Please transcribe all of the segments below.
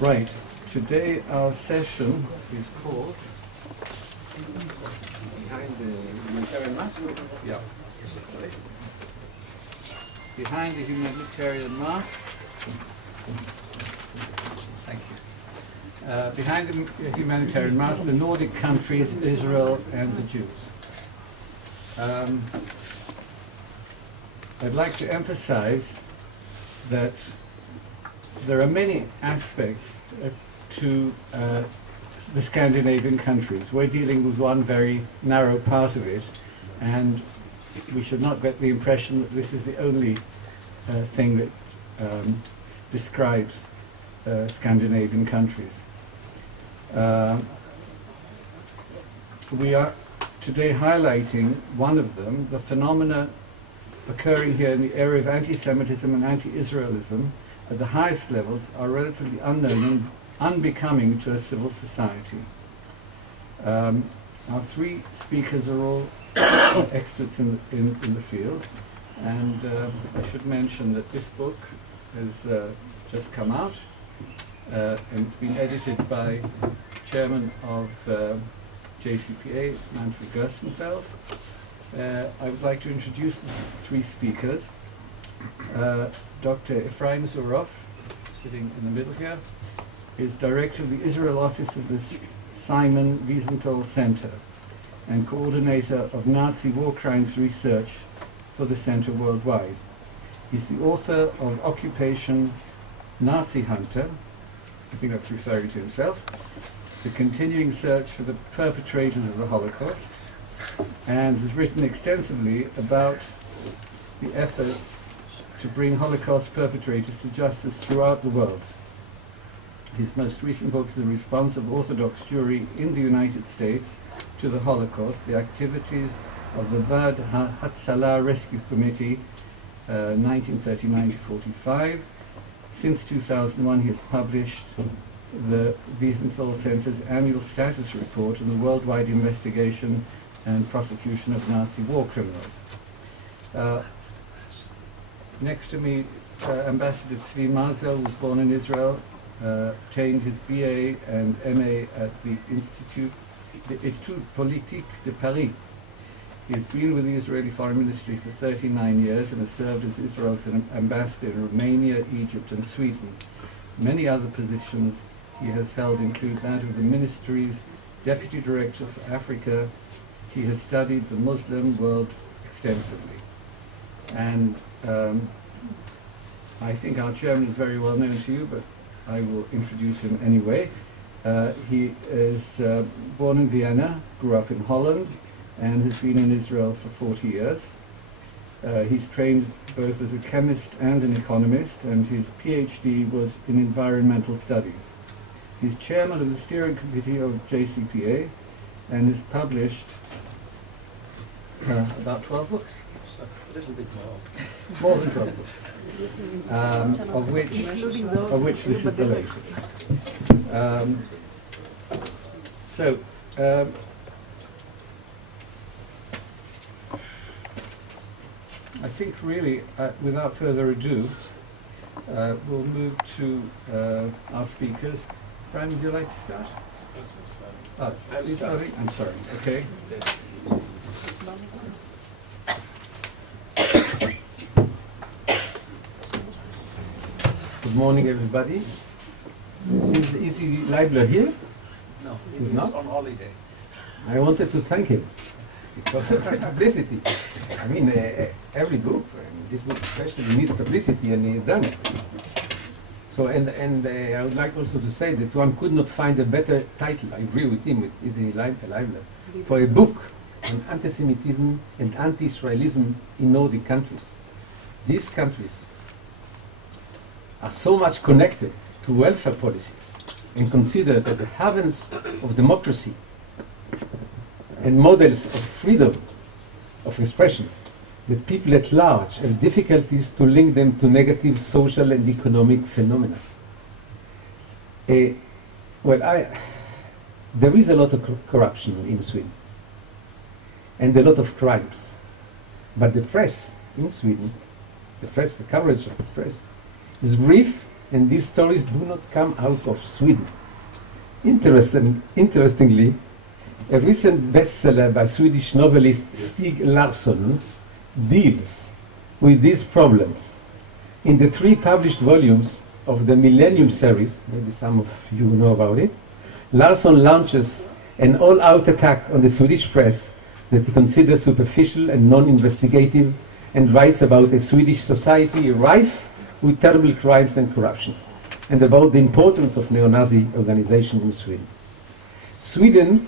Right, today our session is called Behind the Humanitarian Mask? Yeah. Behind the Humanitarian Mask. Thank you. Behind the Humanitarian Mask, the Nordic countries, Israel and the Jews. I'd like to emphasize that there are many aspects to the Scandinavian countries. We're dealing with one very narrow part of it, and we should not get the impression that this is the only thing that describes Scandinavian countries. We are today highlighting one of them, the phenomena occurring here in the area of anti-Semitism and anti-Israelism at the highest levels are relatively unknown and unbecoming to a civil society. Our three speakers are all experts in the field, and I should mention that this book has just come out, and it's been edited by Chairman of JCPA, Manfred Gerstenfeld. I would like to introduce the three speakers. Dr. Efraim Zuroff, sitting in the middle here, is director of the Israel office of the Simon Wiesenthal Center and coordinator of Nazi war crimes research for the center worldwide. He's the author of Occupation Nazi Hunter, I think that's referring to himself, the continuing search for the perpetrators of the Holocaust, and has written extensively about the efforts to bring Holocaust perpetrators to justice throughout the world. His most recent book is The Response of Orthodox Jewry in the United States to the Holocaust, the activities of the Vad Hatzalah Rescue Committee, 1939-45. Since 2001, he has published the Wiesenthal Center's annual status report on the worldwide investigation and prosecution of Nazi war criminals. Next to me, Ambassador Tzvi Mazel was born in Israel, obtained his BA and MA at the Institut d'Études Politiques de Paris. He has been with the Israeli Foreign Ministry for 39 years and has served as Israel's ambassador in Romania, Egypt and Sweden. Many other positions he has held include that of the ministry's Deputy Director for Africa. He has studied the Muslim world extensively. And I think our chairman is very well known to you, but I will introduce him anyway. He is born in Vienna, grew up in Holland, and has been in Israel for 40 years. He's trained both as a chemist and an economist, and his PhD was in environmental studies. He's chairman of the steering committee of JCPA and has published about 12 books. A little bit more. More than 12 books, of which this is the latest. I think really, without further ado, we'll move to our speakers. Fran, would you like to start? I'm starting? I'm sorry. Okay. Good morning, everybody. Is Izzy Leibler here? No, He's he's not? on holiday. I wanted to thank him because of the publicity. I mean, every book, and this book especially, needs publicity, and he's done it. So, and I would like also to say that one could not find a better title, I agree with him, with Izzy Leibler, for a book on anti-Semitism and anti-Israelism in Nordic countries. These countries are so much connected to welfare policies and considered as the havens of democracy and models of freedom of expression that people at large have difficulties to link them to negative social and economic phenomena. There is a lot of corruption in Sweden and a lot of crimes, but the press in Sweden, the coverage of the press, is brief and these stories do not come out of Sweden. Interestingly, a recent bestseller by Swedish novelist Stig Larsson deals with these problems. In the 3 published volumes of the Millennium series, maybe some of you know about it, Larsson launches an all-out attack on the Swedish press that he considers superficial and non-investigative, and writes about a Swedish society rife with terrible crimes and corruption, and about the importance of neo-Nazi organization in Sweden. Sweden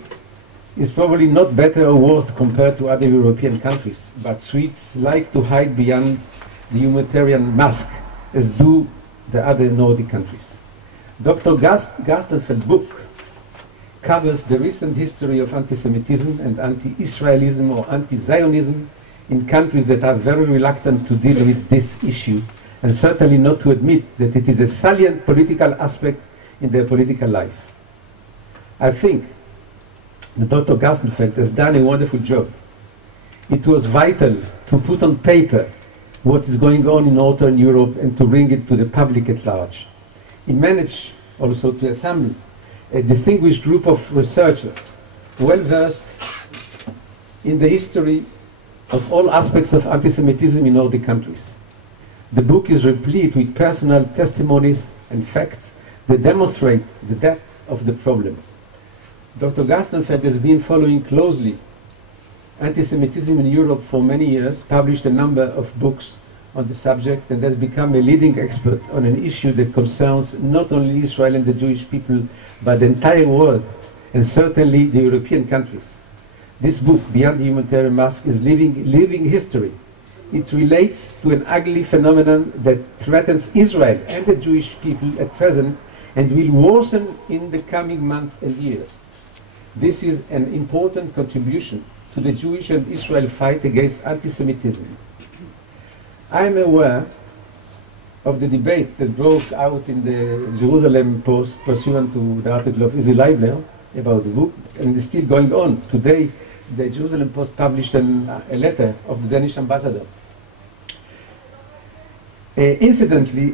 is probably not better or worse compared to other European countries, but Swedes like to hide behind the humanitarian mask, as do the other Nordic countries. Dr. Gerstenfeld's book covers the recent history of anti-Semitism and anti-Israelism or anti-Zionism in countries that are very reluctant to deal with this issue, and certainly not to admit that it is a salient political aspect in their political life. I think that Dr. Gerstenfeld has done a wonderful job. It was vital to put on paper what is going on in Northern Europe and to bring it to the public at large. He managed also to assemble a distinguished group of researchers, well versed in the history of all aspects of anti-Semitism in Nordic countries. The book is replete with personal testimonies and facts that demonstrate the depth of the problem. Dr. Gerstenfeld has been following closely anti-Semitism in Europe for many years, published a number of books on the subject, and has become a leading expert on an issue that concerns not only Israel and the Jewish people, but the entire world, and certainly the European countries. This book, Beyond the Humanitarian Mask, is living history. It relates to an ugly phenomenon that threatens Israel and the Jewish people at present, and will worsen in the coming months and years. This is an important contribution to the Jewish and Israel fight against anti-Semitism. I am aware of the debate that broke out in the Jerusalem Post pursuant to the article of Izzy Leibler about the book, and is still going on. Today, the Jerusalem Post published a letter of the Danish ambassador. Incidentally,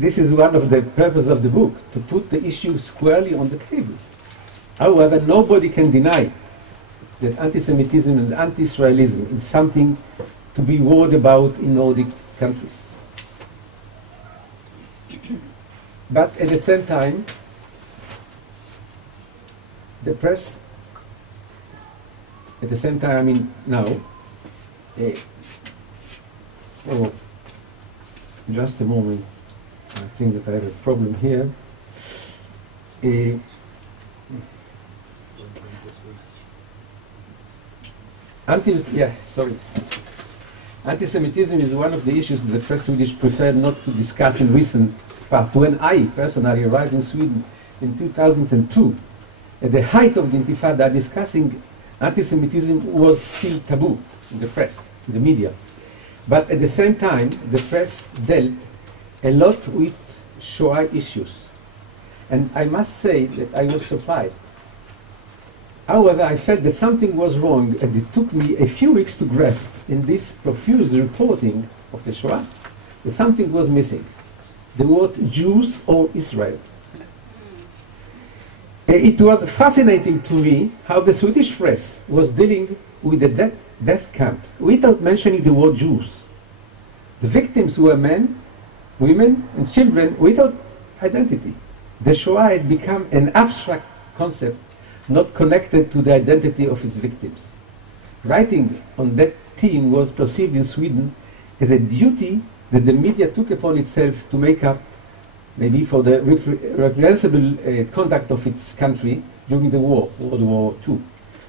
this is one of the purposes of the book, to put the issue squarely on the table. However, nobody can deny that anti-Semitism and anti-Israelism is something to be worried about in Nordic countries. But at the same time, the press, at the same time, I mean now, oh, just a moment, I think that I have a problem here. Anti-Semitism is one of the issues that the press Swedish preferred not to discuss in recent past. When I personally arrived in Sweden in 2002, at the height of the Intifada, discussing anti-Semitism was still taboo in the press, in the media. But at the same time, the press dealt a lot with Shoah issues. And I must say that I was surprised. However, I felt that something was wrong, and it took me a few weeks to grasp in this profuse reporting of the Shoah that something was missing. The word Jews or Israel. It was fascinating to me how the Swedish press was dealing with the death camps without mentioning the word Jews. The victims were men, women, and children without identity. The Shoah had become an abstract concept not connected to the identity of its victims. Writing on that theme was perceived in Sweden as a duty that the media took upon itself to make up, maybe for the reprehensible conduct of its country during the war, World War II.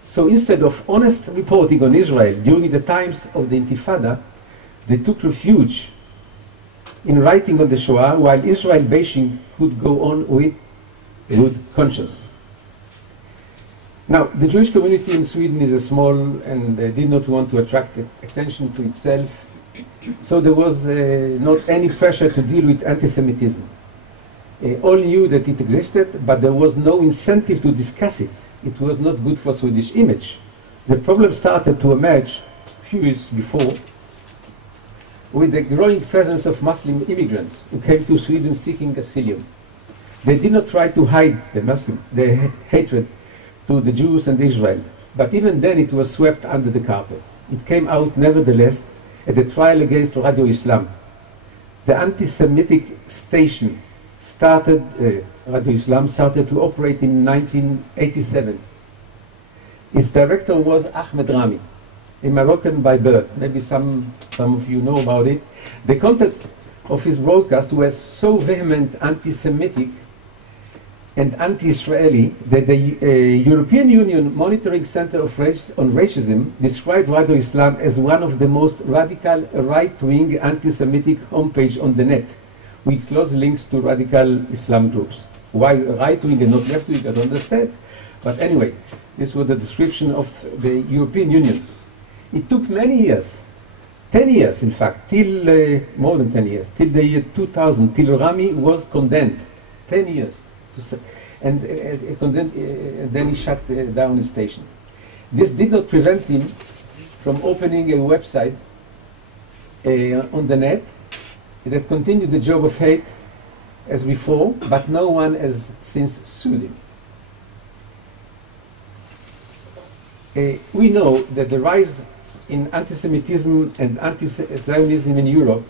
So instead of honest reporting on Israel during the times of the Intifada, they took refuge in writing on the Shoah, while Israel bashing could go on with good conscience. Now, the Jewish community in Sweden is a small and did not want to attract attention to itself, so there was not any pressure to deal with anti-Semitism. All knew that it existed, but there was no incentive to discuss it. It was not good for Swedish image. The problem started to emerge a few years before, with the growing presence of Muslim immigrants who came to Sweden seeking asylum. They did not try to hide their hatred to the Jews and Israel, but even then it was swept under the carpet. It came out nevertheless at the trial against Radio Islam. The anti-Semitic station Radio Islam started to operate in 1987. Its director was Ahmed Rami, a Moroccan by birth. Maybe some of you know about it. The contents of his broadcast were so vehement anti-Semitic and anti-Israeli that the European Union Monitoring Center on Racism described Radio Islam as one of the most radical right-wing anti-Semitic homepage on the net, with close links to radical Islam groups. Why right-wing and not left-wing, I don't understand. But anyway, this was the description of the European Union. It took many years, 10 years in fact, till more than 10 years, till the year 2000, till Rami was condemned. 10 years. And then he shut down his station. This did not prevent him from opening a website on the net that continued the job of hate as before, but no one has since sued him. We know that the rise in anti-Semitism and anti-Zionism in Europe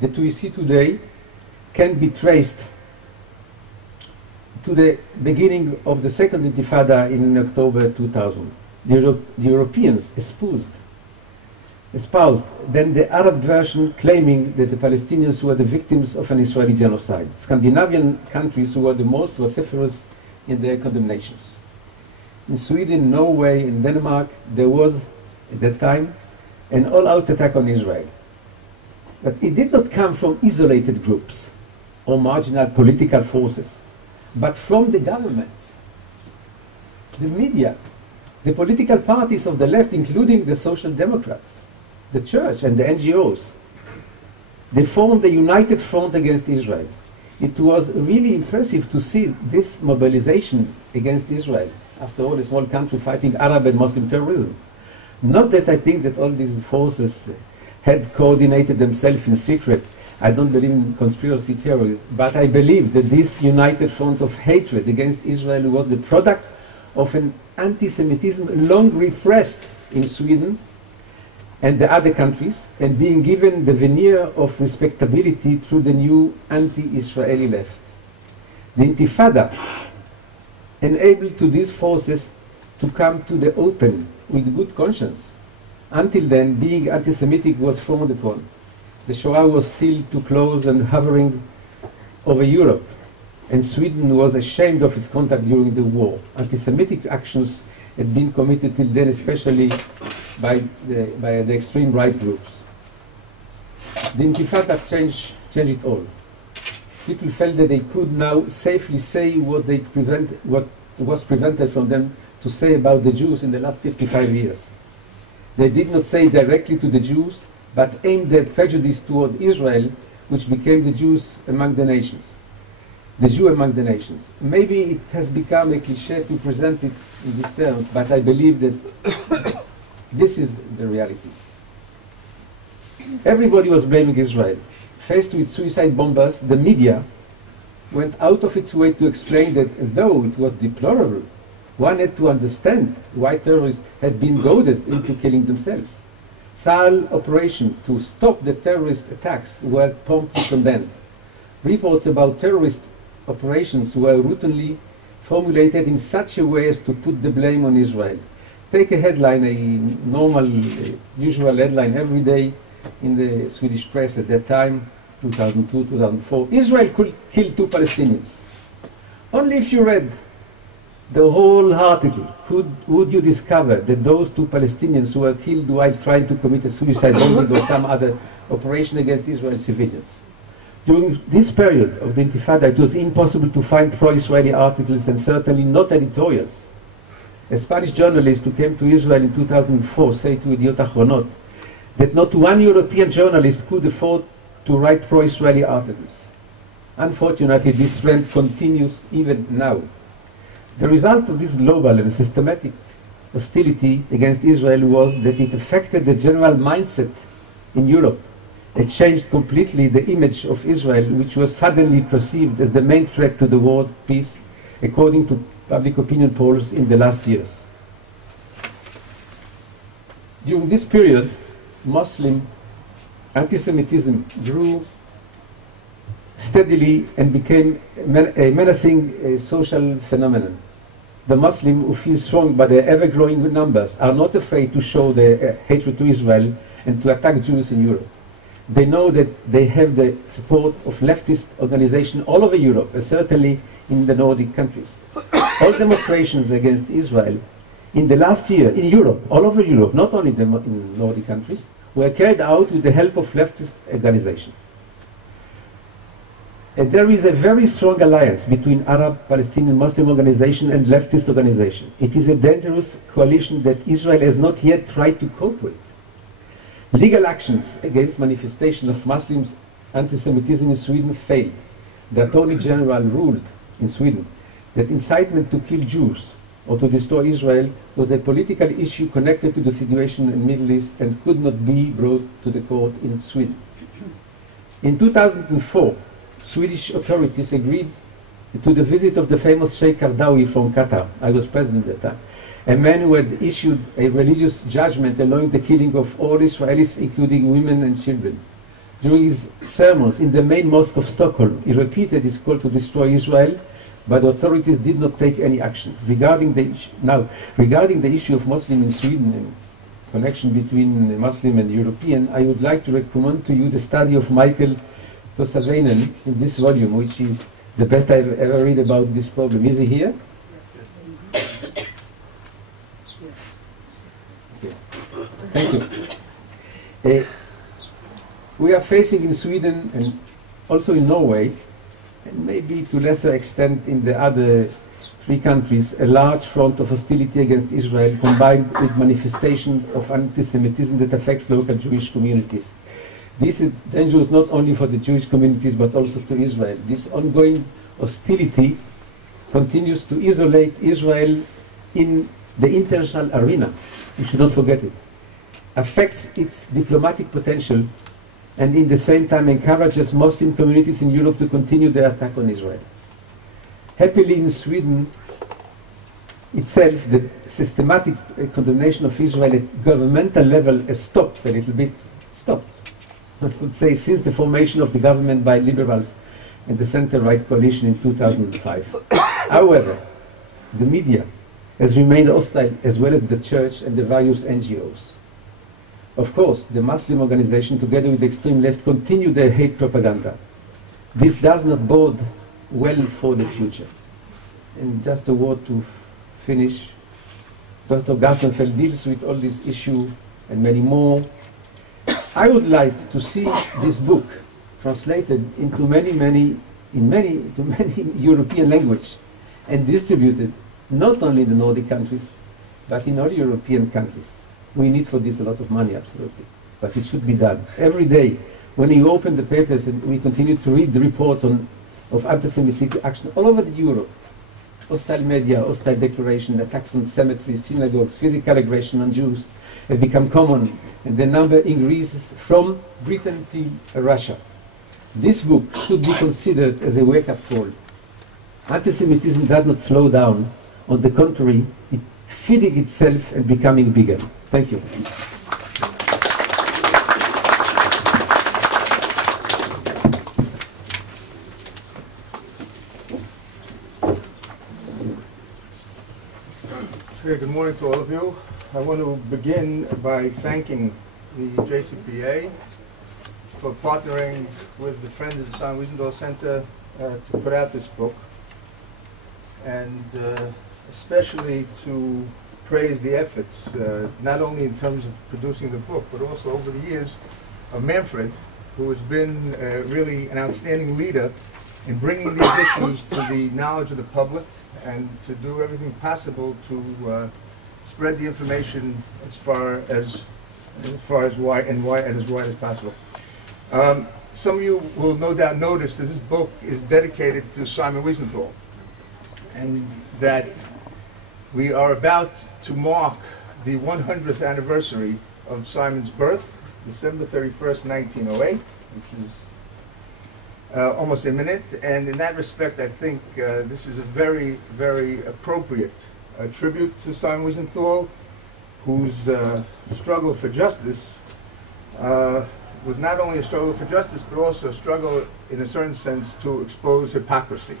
that we see today can be traced to the beginning of the second Intifada in October 2000. The Europeans espoused then the Arab version, claiming that the Palestinians were the victims of an Israeli genocide. Scandinavian countries were the most vociferous in their condemnations. In Sweden, Norway, and Denmark, there was, at that time, an all-out attack on Israel. But it did not come from isolated groups or marginal political forces, but from the governments, the media, the political parties of the left, including the Social Democrats, the church and the NGOs. They formed a united front against Israel. It was really impressive to see this mobilization against Israel. After all, a small country fighting Arab and Muslim terrorism. Not that I think that all these forces had coordinated themselves in secret. I don't believe in conspiracy theories, but I believe that this united front of hatred against Israel was the product of an anti-Semitism long repressed in Sweden and the other countries, and being given the veneer of respectability through the new anti-Israeli left. The Intifada enabled to these forces to come to the open with good conscience. Until then, being anti-Semitic was frowned upon. The Shoah was still too close and hovering over Europe, and Sweden was ashamed of its conduct during the war. Anti-Semitic actions had been committed till then, especially by the extreme right groups. The Intifada changed it all. People felt that they could now safely say what was prevented from them to say about the Jews in the last 55 years. They did not say directly to the Jews, but aimed their prejudice toward Israel, which became the Jews among the nations. The Jew among the nations. Maybe it has become a cliché to present it in these terms, but I believe that this is the reality. Everybody was blaming Israel. Faced with suicide bombers, the media went out of its way to explain that though it was deplorable, one had to understand why terrorists had been goaded into killing themselves. Tzahal operations to stop the terrorist attacks were promptly condemned. Reports about terrorist operations were routinely formulated in such a way as to put the blame on Israel. Take a headline, a normal, usual headline every day in the Swedish press at that time, 2002, 2004. Israel could kill 2 Palestinians. Only if you read the whole article would you discover that those 2 Palestinians were killed while trying to commit a suicide bombing or some other operation against Israeli civilians. During this period of the Intifada, it was impossible to find pro-Israeli articles and certainly not editorials. A Spanish journalist who came to Israel in 2004 said to Idiot Achronot that not one European journalist could afford to write pro-Israeli articles. Unfortunately, this trend continues even now. The result of this global and systematic hostility against Israel was that it affected the general mindset in Europe it changed completely the image of Israel, which was suddenly perceived as the main threat to the world peace, according to public opinion polls in the last years. During this period, Muslim anti-Semitism grew steadily and became a menacing social phenomenon. The Muslims who feel strong by their ever-growing numbers are not afraid to show their hatred to Israel and to attack Jews in Europe. They know that they have the support of leftist organizations all over Europe, certainly in the Nordic countries. All demonstrations against Israel in the last year in Europe, all over Europe, not only in the Nordic countries, were carried out with the help of leftist organizations. And there is a very strong alliance between Arab, Palestinian, Muslim organization and leftist organization. It is a dangerous coalition that Israel has not yet tried to cope with. Legal actions against manifestation of Muslims' anti-Semitism in Sweden failed. The Attorney General ruled in Sweden that incitement to kill Jews or to destroy Israel was a political issue connected to the situation in the Middle East and could not be brought to the court in Sweden. In 2004, Swedish authorities agreed to the visit of the famous Sheikh Kardawi from Qatar. I was president at that time. A man who had issued a religious judgment allowing the killing of all Israelis, including women and children. During his sermons in the main mosque of Stockholm, he repeated his call to destroy Israel, but the authorities did not take any action. Regarding the issue of Muslims in Sweden and connection between Muslim and European, I would like to recommend to you the study of Michael Tosavainen in this volume, which is the best I've ever read about this problem. Is he here? Okay. Thank you. We are facing in Sweden and also in Norway, and maybe to lesser extent in the other three countries, a large front of hostility against Israel combined with manifestation of anti-Semitism that affects local Jewish communities. This is dangerous not only for the Jewish communities but also to Israel. This ongoing hostility continues to isolate Israel in the international arena. We should not forget it. Affects its diplomatic potential and in the same time encourages Muslim communities in Europe to continue their attack on Israel. Happily in Sweden itself, the systematic condemnation of Israel at governmental level has stopped a little bit. Stopped. I could say since the formation of the government by liberals and the center-right coalition in 2005. However, the media has remained hostile as well as the church and the various NGOs. Of course, the Muslim organization together with the extreme left continue their hate propaganda. This does not bode well for the future. And just a word to finish. Dr. Gerstenfeld deals with all this issue and many more. I would like to see this book translated into many European languages and distributed not only in the Nordic countries, but in all European countries. We need for this a lot of money, absolutely, but it should be done. Every day, when you open the papers and we continue to read the reports of anti-Semitic action all over Europe, hostile media, hostile declaration, attacks on cemeteries, synagogues, physical aggression on Jews have become common, and the number increases from Britain to Russia. This book should be considered as a wake-up call. Anti-Semitism does not slow down. On the contrary, it's feeding itself and becoming bigger. Thank you. Good morning to all of you. I want to begin by thanking the JCPA for partnering with the Friends of the Simon Wiesenthal Center to put out this book, and especially to praise the efforts, not only in terms of producing the book, but also over the years of Manfred, who has been really an outstanding leader in bringing these issues to the knowledge of the public and to do everything possible to spread the information as far as wide and as wide as possible. Some of you will no doubt notice that this book is dedicated to Simon Wiesenthal, and that we are about to mark the 100th anniversary of Simon's birth December 31st, 1908, which is almost imminent. And in that respect, I think this is a very, very appropriate tribute to Simon Wiesenthal, whose struggle for justice was not only a struggle for justice, but also a struggle, in a certain sense, to expose hypocrisy.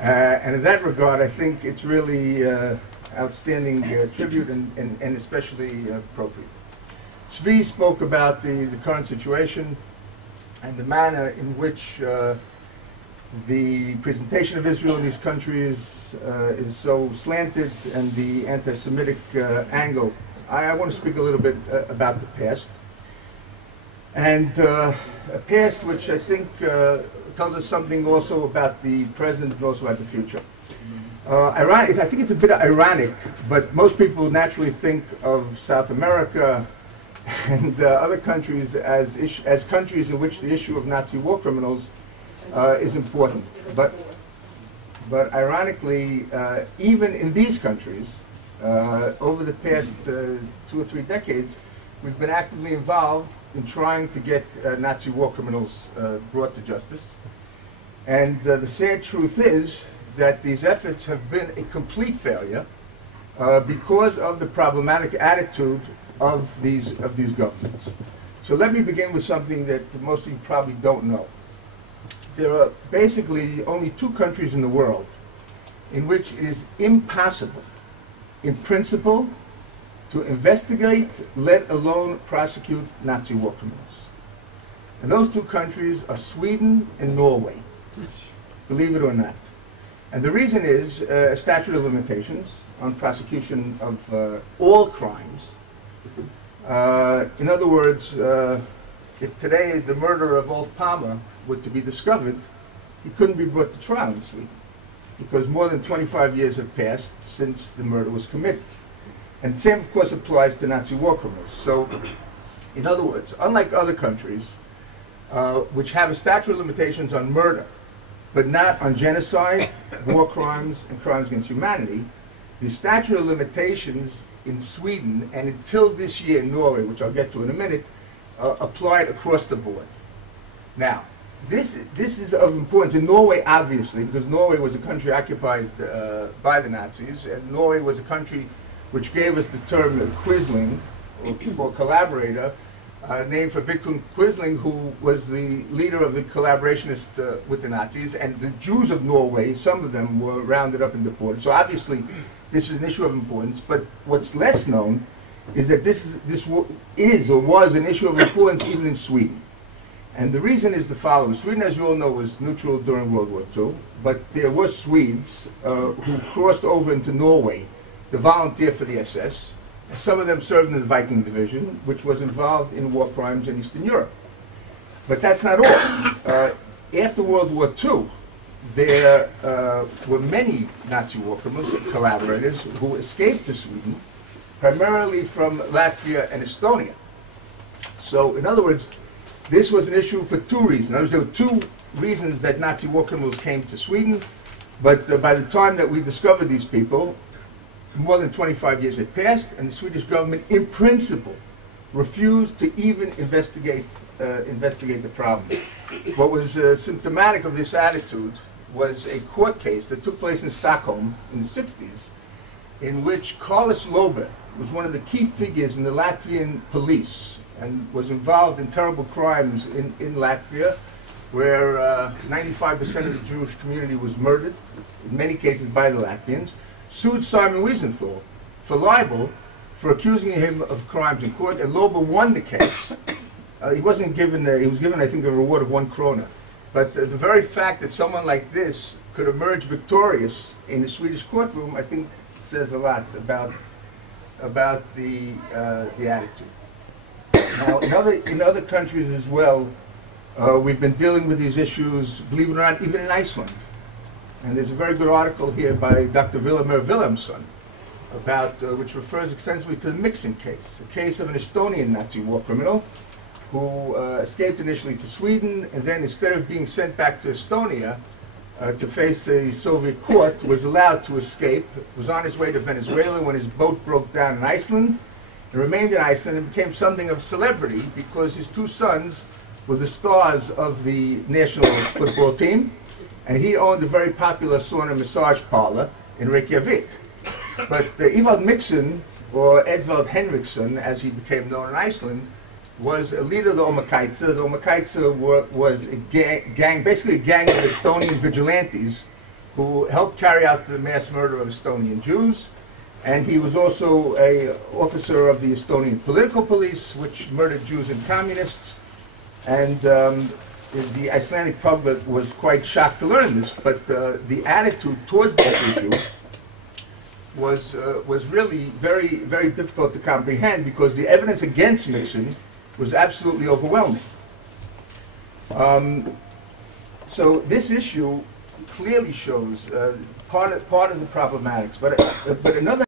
And in that regard, I think it's really outstanding tribute and especially appropriate. Zvi spoke about the current situation and the manner in which the presentation of Israel in these countries is so slanted, and the anti-Semitic angle. I want to speak a little bit about the past. And a past which I think tells us something also about the present and also about the future. I think it's a bit ironic, but most people naturally think of South America and other countries as countries in which the issue of Nazi war criminals is important. But ironically, even in these countries, over the past 2 or 3 decades, we've been actively involved in trying to get Nazi war criminals brought to justice. And the sad truth is that these efforts have been a complete failure because of the problematic attitude of these governments. So let me begin with something that most of you probably don't know. There are basically only 2 countries in the world in which it is impossible, in principle, to investigate, let alone prosecute Nazi war criminals. And those 2 countries are Sweden and Norway, believe it or not. And the reason is a statute of limitations on prosecution of all crimes. In other words, if today the murder of Ulf Palmer were to be discovered, he couldn't be brought to trial in Sweden, because more than 25 years have passed since the murder was committed. And the same, of course, applies to Nazi war criminals. So, in other words, unlike other countries, which have a statute of limitations on murder, but not on genocide, war crimes, and crimes against humanity, the statute of limitations in Sweden, and until this year in Norway, which I'll get to in a minute, applied across the board. Now, this is of importance in Norway, obviously, because Norway was a country occupied by the Nazis, and Norway was a country which gave us the term Quisling, for collaborator, named for Vidkun Quisling, who was the leader of the collaborationists with the Nazis, and the Jews of Norway, some of them were rounded up and deported. So obviously, this is an issue of importance, but what's less known is that this is or was an issue of importance even in Sweden. And the reason is the following. Sweden, as you all know, was neutral during World War II, but there were Swedes who crossed over into Norway to volunteer for the SS. Some of them served in the Viking Division, which was involved in war crimes in Eastern Europe. But that's not all. After World War II, there were many Nazi war criminals and collaborators who escaped to Sweden, primarily from Latvia and Estonia. So, in other words, this was an issue for 2 reasons. In other words, there were 2 reasons that Nazi war criminals came to Sweden, but by the time that we discovered these people, more than 25 years had passed, and the Swedish government, in principle, refused to even investigate the problem. What was symptomatic of this attitude was a court case that took place in Stockholm in the 60s, in which Carlos Lobe was one of the key figures in the Latvian police and was involved in terrible crimes in Latvia, where 95% of the Jewish community was murdered, in many cases by the Latvians, sued Simon Wiesenthal for libel for accusing him of crimes in court, and Lobe won the case. He was given, I think, a reward of 1 krona. But the very fact that someone like this could emerge victorious in the Swedish courtroom, I think, says a lot about the attitude. Now, in other countries as well, we've been dealing with these issues, believe it or not, even in Iceland. And there's a very good article here by Dr. Vilhelmur Wilhelmsson, which refers extensively to the Mixon case, a case of an Estonian Nazi war criminal who escaped initially to Sweden, and then instead of being sent back to Estonia to face a Soviet court, was allowed to escape, was on his way to Venezuela when his boat broke down in Iceland, and remained in Iceland and became something of a celebrity because his two sons were the stars of the national football team, and he owned a very popular sauna massage parlor in Reykjavik. But Evald Mixon, or Edvald Henriksson, as he became known in Iceland, was a leader of the Omakaitse. The Omakaitse was a gang, basically a gang of Estonian vigilantes who helped carry out the mass murder of Estonian Jews. And he was also an officer of the Estonian political police, which murdered Jews and communists. And the Icelandic public was quite shocked to learn this, but the attitude towards this issue was really very, very difficult to comprehend because the evidence against Mixon was absolutely overwhelming. So this issue clearly shows part of the problematics, but another